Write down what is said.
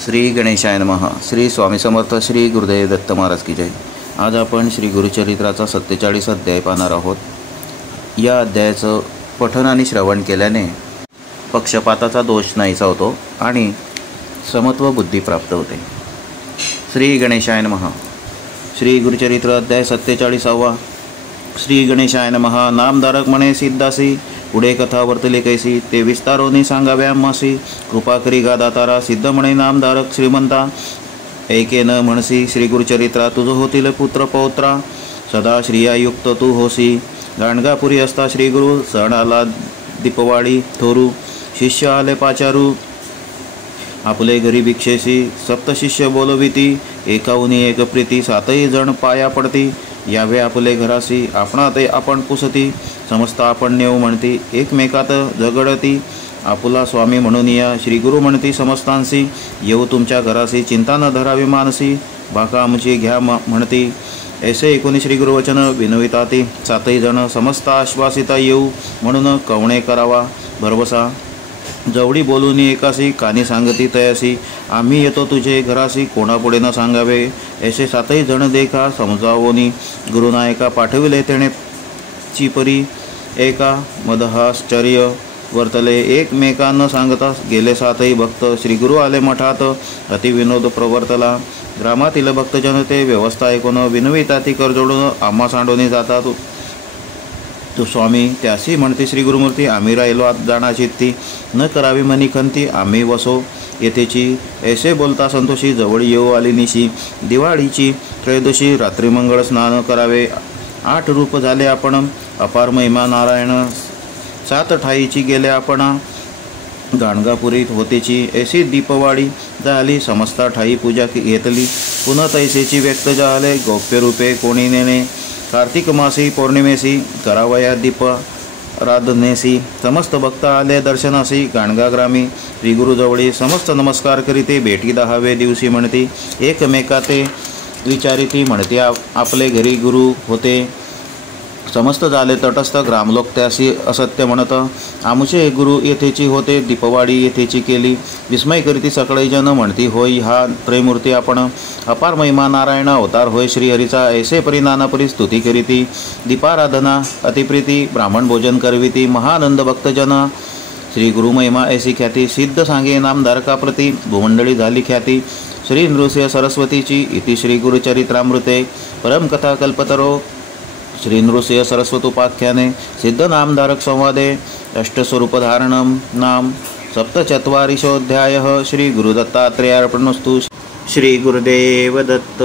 श्री गणेशाय नमः। श्री स्वामी समर्थ श्री गुरुदेव दत्त महाराज की जय। आज आपण श्री गुरुचरित्राचा 47 अध्याय पाहणार आहोत। या अध्यायाचं पठण आणि श्रवण केल्याने पक्षपाताचा दोष नाहीसा होतो आणि समत्व बुद्धी प्राप्त होते। श्री गणेशाय नमः। श्री गुरुचरित्र अध्याय 47वा। श्री गणेशाय नमः। नामधारक म्हणे सिद्धासी, पुढे कथा वर्तली कैसी, ते विस्तारोनी सांगाव्या मासी। कृपा करी गा दातारा, सिद्ध म्हणे नामधारक श्रीमंता। ऐकेन म्हणसी श्री गुरुचरित्रा, तुझ होतील पुत्र पौत्रा। सदा श्रियायुक्त तू होसी, गाणगापुरी असता श्री गुरु। सण आला दीपवाडी थोरू, शिष्य आले पाचारू। आपले घरी भिक्षेसी, सप्त शिष्य बोलविती। एकाहुनी एक प्रीती, सातही जण पाया पडती। यावे आपले घरासी, आपणात आपण पुसती। समस्त आपण नेऊ म्हणती, एकमेकात झगडती। आपुला स्वामी म्हणून या श्री गुरु म्हणती समस्तांसी। येऊ तुमच्या घरासी, चिंता न धरावी मानसी। बाका आमची घ्या म्हणती, ऐसे ऐकून श्री गुरुवचन विनविताती। सातही जण समस्त आश्वासिता, येऊ म्हणून कवणे करावा भरवसा। जवळी बोलून एकासी, कानी सांगती तयासी। आम्ही येतो तुझे घरासी, कोणापुढे न सांगावे। ऐसे सातही जण देखा समजावोनी, गुरुनायका पाठविले तेणे चिपरी। एका मदहाश्चर्य वर्तले, एकमेकांना सांगता गेले सातही भक्त। श्री गुरु आले मठात, अतिविनोद प्रवर्तला। ग्रामातील भक्तजन ते व्यवस्था ऐकून विनविता ती करजोडून आम्हा सांडोनी जातात। तू स्वामी त्यासी म्हणते श्री गुरुमूर्ती, आम्ही राहिलो आत जाणाची ती। न करावी मनी खंती, आम्ही वसो येथेची। ऐसे बोलता संतोषी, जवळ येऊ आली निशी। दिवाळीची त्रयोदशी रात्री मंगळ स्नान करावे। 8 रूप झाले आपण, अपार महिमा नारायण। 7 ठाईची गेले आपणा, गाणगापुरीत होतेची। ऐसी दीपवाडी झाली, समस्ता ठाई पूजा घेतली। पुन्हा तैसेची व्यक्त झाले, गौप्य रूपे कोणी नेणे। कार्तिक मासी पौर्णिमेसी, करावया दीप राधनेसी। समस्त भक्त आले दर्शनासी, गाणगाग्रामी। श्री गुरुजवळी समस्त नमस्कार करीते। भेटी 10वे दिवशी म्हणती, एकमेकाते विचारिती। म्हणते आपले घरी गुरु होते। समस्त झाले तटस्थ, ग्रामलोक त्यासी असत्य म्हणत। आमुचे गुरु येथेची होते, दीपवाडी येथेची केली। विस्मय करीती सकळे जन, म्हणती होय हा त्रयमूर्ती आपण। अपार महिमा नारायण, अवतार होय श्रीहरीचा। ऐसे परी नानापरी स्तुती करीती। दीपाराधना अतिप्रीती, ब्राह्मण भोजन करविती। महानंद भक्तजन, श्री गुरु महिमा ऐसी ख्याती। सिद्ध सांगे नामधारका प्रती, भूमंडळी झाली ख्याती। श्री नृसिंह सरस्वतीची इति श्री गुरुचरित्रामृते। परमकथा कल्पतरो श्री नृसिंह सरस्वतोपाख्याने। सिद्ध नामधारक संवादे। अष्टस्वरूपधारणं नाम 47 श्री गुरुदत्तात्रेयार्पणस्तु। श्री गुरुदेव दत्त।